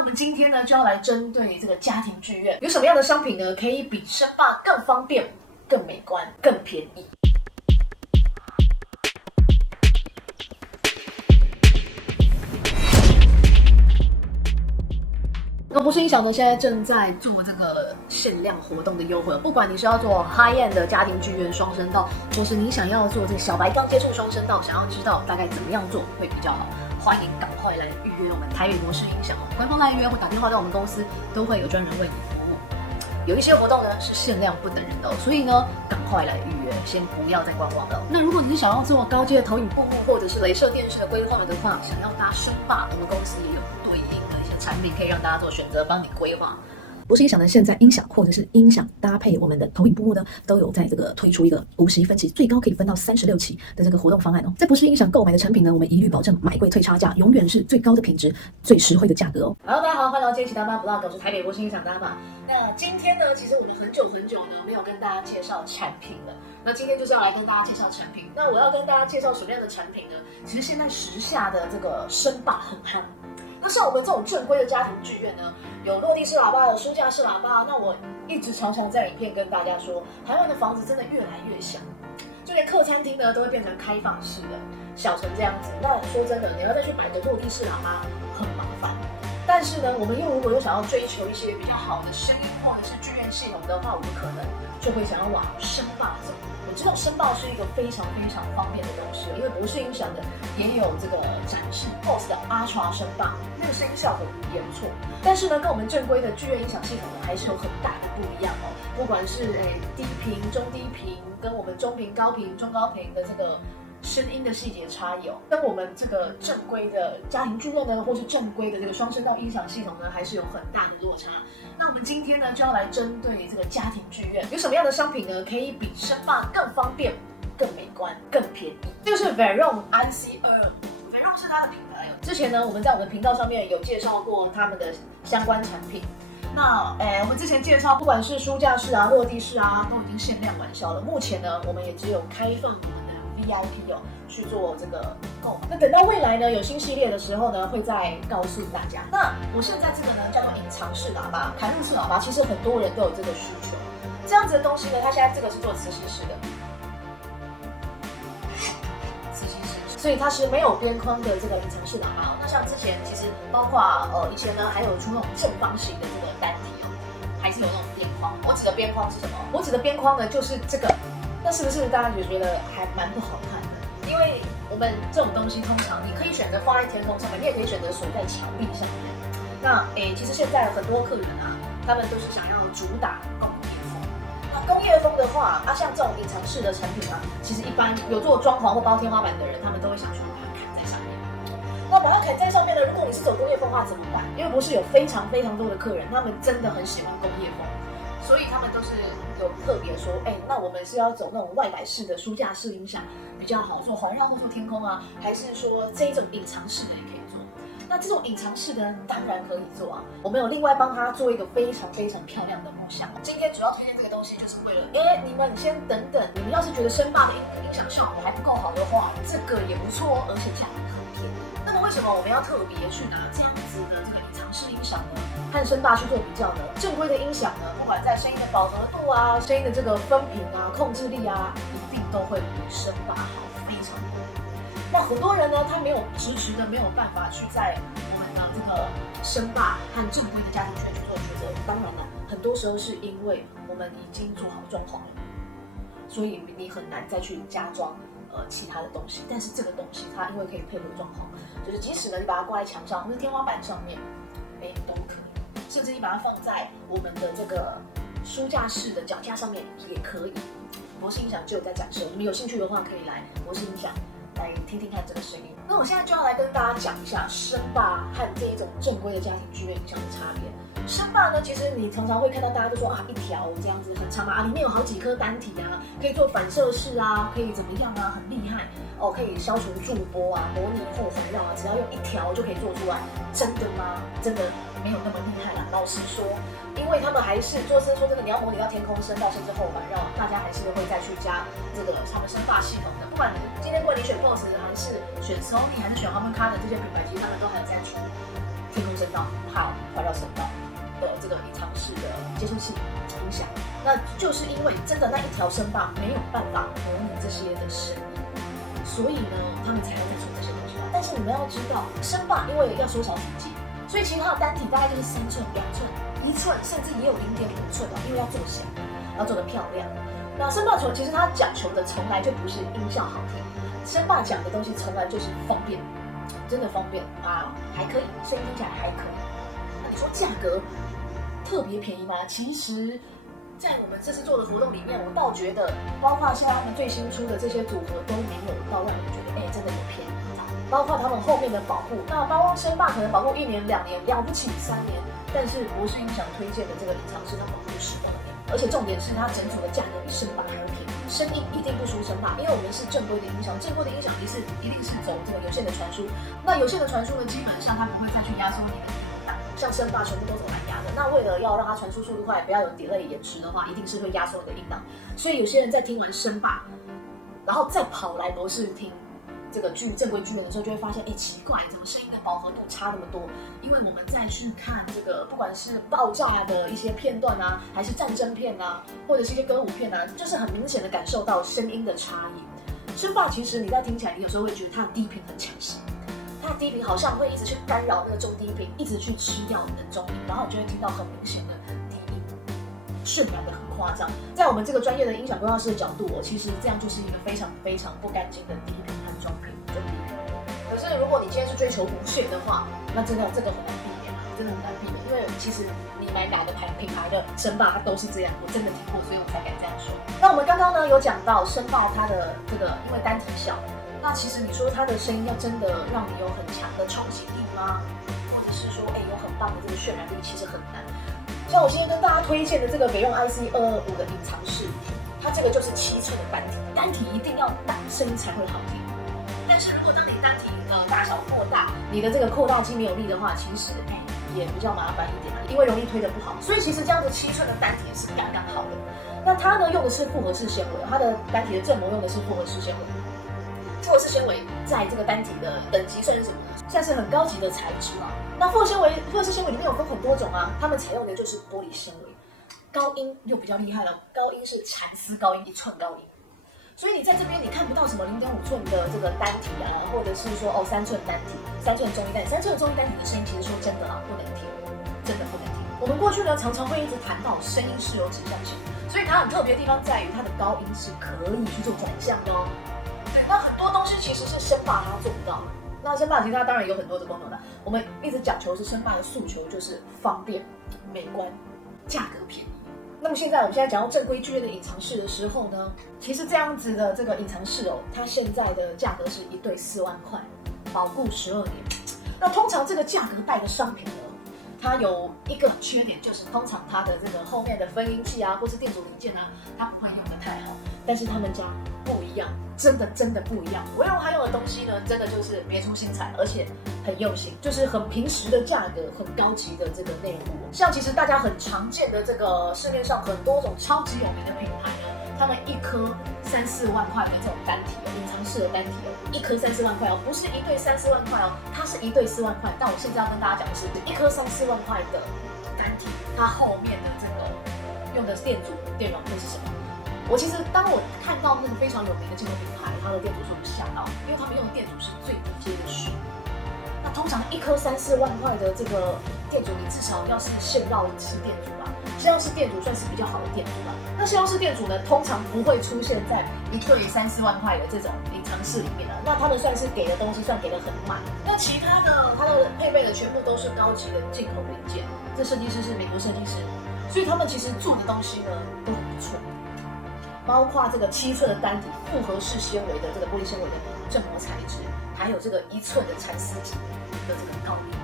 我们今天呢就要来针对这个家庭剧院，有什么样的商品呢可以比声霸更方便、更美观、更便宜？那博士音响呢，现在正在做这个限量活动的优惠，不管你是要做 high end 的家庭剧院双声道，或是你想要做这个小白刚接触双声道，想要知道大概怎么样做会比较好，欢迎赶快来预约我们台北博士音响哦，官方来预约或打电话到我们公司，都会有专人为你服务。有一些活动呢是限量不等人的哦，所以呢赶快来预约，先不要再观望了。那如果你是想要做高阶的投影布幕或者是雷射电视的规划的话，想要搭声霸，我们公司也有对应的一些产品可以让大家做选择，帮你规划。博士音响呢，现在音响或者是音响搭配我们的投影布幕呢，都有在这个推出一个51分期，最高可以分到36期的这个活动方案哦。在博士音响购买的产品呢，我们一律保证买贵退差价，永远是最高的品质、最实惠的价格哦。Hello， 大家好，欢迎来到今天奇大妈 Vlog， 我是台北博士音响大妈。那今天呢，其实我们很久呢没有跟大家介绍产品了。那今天就是要来跟大家介绍产品。那我要跟大家介绍什么样的产品呢？其实现在时下的这个声霸很夯。那像我们这种正规的家庭剧院呢，有落地式喇叭，有书架式喇叭。那我一直常常在影片跟大家说，台湾的房子真的越来越小，就连客餐厅呢都会变成开放式的，小成这样子。那说真的，你要再去买个落地式喇叭很麻烦。但是呢，我们如果想要追求一些比较好的声音或者是剧院系统的话，我们可能就会想要往声霸走。我知道声霸是一个非常方便的东西，因为博士音响的也有这个展示 BOSS 的 Ultra 声霸，那个声音效果也不错。但是呢，跟我们正规的剧院音响系统呢，还是有很大的不一样哦。不管是低频、中低频，跟我们中频、高频、中高频的这个声音的细节差异哦，跟我们这个正规的家庭剧院呢，或是正规的这个双声道音响系统呢，还是有很大的落差。那我们今天呢，就要来针对这个家庭剧院，有什么样的商品呢，可以比声霸更方便、更美观、更便宜？这个是 Veron RC22，Veron 是它的品牌哦。之前呢，我们在我们频道上面有介绍过他们的相关产品。那我们之前介绍，不管是书架式啊、落地式啊，都已经限量完销了。目前呢，我们也只有开放VIP 哦去做这个购买。那等到未来呢有新系列的时候呢，会再告诉大家。那我现在这个呢叫做隐藏式喇叭、砍入式喇叭，其实很多人都有这个需求。这样子的东西呢，它现在这个是做磁吸式的，磁吸式，所以它是没有边框的这个隐藏式喇叭哦。那像之前其实包括以前呢还有出那种正方形的这个单体哦，还是有那种边框。我指的边框是什么？我指的边框呢就是这个。那是不是大家就觉得还蛮不好看的？因为我们这种东西通常你可以选择放在天空上面，你也可以选择锁在墙壁上面。那其实现在很多客人啊，他们都是想要主打工业风。那工业风的话，像这种隐藏式的产品啊，其实一般有做装潢或包天花板的人，他们都会想说把它砍在上面。那把它砍在上面呢，如果你是走工业风的话怎么办？因为不是有非常多的客人，他们真的很喜欢工业风。所以他们都是有特别说，那我们是要走那种外摆式的书架式音响比较好，做环绕或做天空啊，还是说这一种隐藏式的也可以做？那这种隐藏式的当然可以做啊，我们有另外帮他做一个非常漂亮的模像。今天主要推荐这个东西，就是为了，你们先等等，你们要是觉得声霸的音响效果还不够好的话，这个也不错，而且价格很便宜。那么为什么我们要特别去拿这样子的这个隐藏式音响呢？和声霸去做比较呢？正规的音响呢，不管在声音的饱和度啊、声音的这个分频啊、控制力啊，一定都会比声霸好非常多。那很多人呢，他没有办法去在我们的这个声霸和正规的家庭剧院去做抉择。当然了，很多时候是因为我们已经做好装潢了，所以你很难再去加装其他的东西。但是这个东西它因为可以配合装潢，就是即使呢你把它挂在墙上或者天花板上面，都可以。甚至你把它放在我们的这个书架式的脚架上面也可以。博士音响就有在展示，你们有兴趣的话可以来博士音响来听听看这个声音。那我现在就要来跟大家讲一下声霸和这一种正规的家庭剧院音响的差别。声霸呢，其实你常常会看到大家都说一条这样子很长啊，里面有好几颗单体啊，可以做反射式啊，可以怎么样啊，很厉害哦，可以消除驻波啊，模拟或环绕啊，只要用一条就可以做出来。真的吗？真的没有那么厉害啦。老实说，因为他们还是说真的，你要模拟到天空声道甚至后环绕，大家还是会再去加这个他们声霸系统的。不管今天不管你选 BOSS 还是选 Sony 还是选 Harman Kardon 这些品牌，其实他们都还在出天空声道、好环到声道的这个隐藏式的接收器音响，那就是因为真的那一条声霸没有办法模拟这些的声音，所以呢，他们才会再出这些东西。但是你们要知道，声霸因为要缩小体积，所以其实它的单体大概就是3寸、2寸、1寸，甚至也有0.5寸的，因为要做小，要做得漂亮。那声霸球其实它讲求的从来就不是音效好听，声霸讲的东西从来就是方便，真的方便啊，还可以，声音听起来还可以。那你说价格特别便宜吗？其实，在我们这次做的活动里面，我倒觉得，包括现在他们最新出的这些组合都没有到让我觉得，真的有便宜。包括他们后面的保护，那包括声霸可能保护1年、2年，了不起3年，但是博士音响推荐的这个隐藏式，它保护12年，而且重点是它整组的价格比声霸还要便宜，声音一定不输声霸，因为我们是正规的音响，正规的音响一定是走这个有线的传输，那有线的传输呢，基本上它不会再去压缩你的音档，像声霸全部都走蓝牙的，那为了要让它传输速度快，不要有 delay 延迟的话，一定是会压缩你的音档，所以有些人在听完声霸，然后再跑来博士听这个正规剧院的时候，就会发现，奇怪，怎么声音的饱和度差那么多？因为我们再去看这个，不管是爆炸的一些片段啊，还是战争片啊，或者是一些歌舞片啊，就是很明显的感受到声音的差异。声霸其实你在听起来，你有时候会觉得它的低频很抢戏，它的低频好像会一直去干扰那个中低频，一直去吃掉你的中音，然后你就会听到很明显的低音，渲染的很夸张。在我们这个专业的音响规划师的角度，其实这样就是一个非常非常不干净的低频和中频。可是如果你今天是追求无线的话，那真的这个很难避免，真的很难避免，因为其实你买哪个品牌的声霸，它都是这样，我真的听过，所以我才敢这样说。那我们刚刚呢有讲到声霸它的这个，因为单体小，那其实你说它的声音要真的让你有很强的冲击力吗？或者是说有很棒的这个渲染力，其实很难。像我今天跟大家推荐的这个北用 IC225的隐藏式，它这个就是7寸的单体，单体一定要大，声音才会好听。但是如果当你单体的大小扩大，你的这个扩大机没有力的话，其实也比较麻烦一点，因为容易推得不好。所以其实这样子7寸的单体是刚刚好的。那它呢用的是复合式纤维，它的单体的振膜用的是复合式纤维。复合式纤维在这个单体的等级算是什么呢？算是很高级的材质啊。那复合式纤维里面有分很多种啊，他们采用的就是玻璃纤维。高音又比较厉害了，高音是蚕丝高音，1寸高音。所以你在这边你看不到什么0.5寸的这个单体啊，或者是说3寸单体、3寸中音单体、3寸的中音单体的声音，其实说真的不能听，真的不能听。我们过去呢常常会一直谈到声音是有指向性，所以它很特别的地方在于它的高音是可以去做转向的哦。对，那很多东西其实是声霸它做不到的。那声霸其实它当然有很多的功能的，我们一直讲求是声霸的诉求就是方便、美观、价格便宜。那么我们现在讲到正规剧院的隐藏式的时候呢，其实这样子的这个隐藏式它现在的价格是1对4万块，保固12年。那通常这个价格带的商品呢，它有一个缺点，就是通常它的这个后面的分音器啊，或是电阻零件啊，它不会用得太好。但是他们家不一样，真的不一样。我用它用的东西呢，真的就是别出心裁，而且很用心，就是很平时的价格，很高级的这个内务。像其实大家很常见的这个市面上很多种超级有名的品牌呢，他们一颗3、4万块的这种单体隐藏式的单体一颗3、4万块不是1对3、4万块它是1对4万块。但我现在要跟大家讲的是，一颗3、4万块的单体，它后面的这个用的电阻电容会是什么？我其实当我看到那个非常有名的这个品牌，它的电阻是我吓到，因为他们用的电阻是最低阶的10。那通常一颗3、4万块的这个电阻，你至少要是线绕式电阻吧，线绕式电阻算是比较好的电阻吧。那线绕式电阻呢，通常不会出现在1对3、4万块的这种隐藏式里面那他们算是给的东西算给的很满。那其他的它的配备的全部都是高级的进口零件，这设计师是美国设计师，所以他们其实做的东西呢都很不错。包括这个7寸的单体复合式纤维的这个玻璃纤维的振膜材质，还有这个1寸的蚕丝级的这个高音。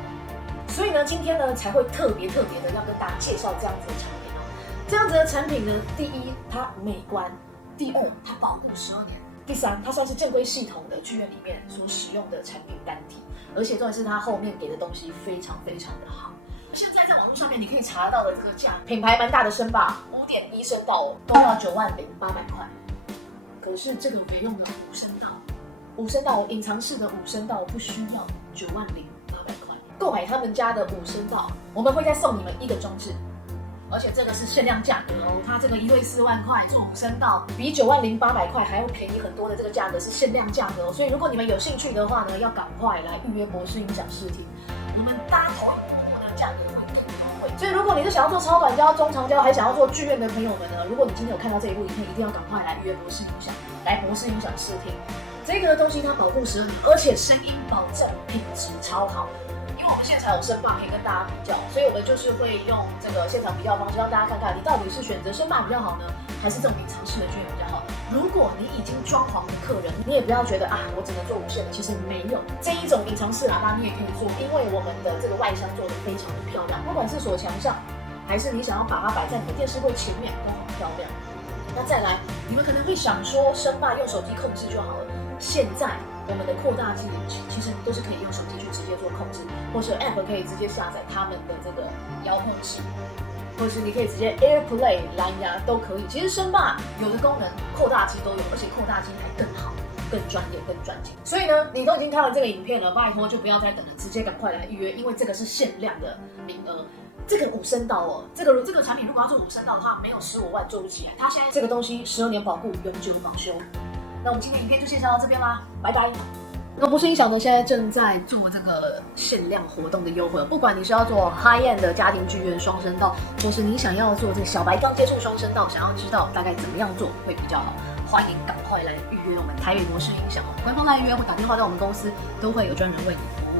所以呢，今天呢才会特别的要跟大家介绍这样子的产品这样子的产品呢，第一它美观，第二它保护12年，第三它算是正规系统的剧院里面所使用的产品单体，而且重点是它后面给的东西非常的好。现在在网络上面你可以查到的这个价，品牌蛮大的声霸5.1声道都要9万0800块，可是这个别用了5声道隐藏式的5声道不需要9万0800块，购买他们家的5声道，我们会再送你们1个装置。而且这个是限量价格哦，它这个1对4万块做5声道，比90800块还要便宜很多的这个价格是限量价格哦。所以如果你们有兴趣的话呢，要赶快来预约博士音响试听，我们搭投影幕的价格会更优惠。所以如果你是想要做超短焦、中长焦，还想要做剧院的朋友们呢，如果你今天有看到这一部影片，一定要赶快来预约博士音响，来博士音响试听。这个东西它保护12年，而且声音保证品质超好。因为我们现场有声霸可以跟大家比较，所以我们就是会用这个现场比较方式让大家看看，你到底是选择声霸比较好呢，还是这种隐藏式的剧院比较好。如果你已经装潢的客人，你也不要觉得我只能做无线的，其实没有这一种隐藏式喇叭你也可以做，因为我们的这个外箱做的非常的漂亮，不管是锁墙上，还是你想要把它摆在你的电视柜前面，都很漂亮。那再来，你们可能会想说，声霸用手机控制就好了，现在我们的扩大机其实都是可以用手机去直接做控制，或是 App 可以直接下载他们的这个遥控器，或是你可以直接 AirPlay 蓝牙都可以。其实声霸有的功能扩大机都有，而且扩大机还更好、更专业、更专精。所以呢，你都已经看了这个影片了，拜托就不要再等了，直接赶快来预约，因为这个是限量的名额。这个5声道哦，这个产品如果要做5声道的话，没有15万做不起来。它现在这个东西12年保固，永久保修。那我们今天影片就介绍到这边啦，拜拜。那博士音响呢，现在正在做这个限量活动的优惠，不管你是要做 high end 的家庭剧院双声道，或是你想要做这个小白刚接触双声道，想要知道大概怎么样做会比较好，欢迎赶快来预约我们台语博士音响哦，官方来预约或打电话到我们公司，都会有专人为你服务。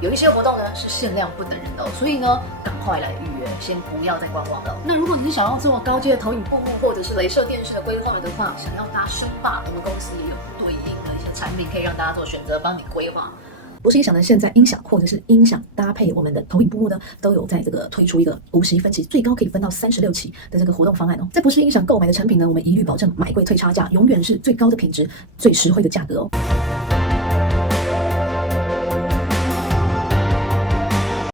有一些活动呢是限量不等人的哦，所以呢赶快来预约，先不要再观望了。那如果你是想要做高阶的投影布幕或者是雷射电视的规划的话，想要搭声霸，我们公司也有对应的一些产品可以让大家做选择，帮你规划。博士音响呢，现在音响或者是音响搭配我们的投影布幕呢，都有在这个推出一个50分期，最高可以分到36期的这个活动方案哦。在博士音响购买的产品呢，我们一律保证买贵退差价，永远是最高的品质、最实惠的价格哦。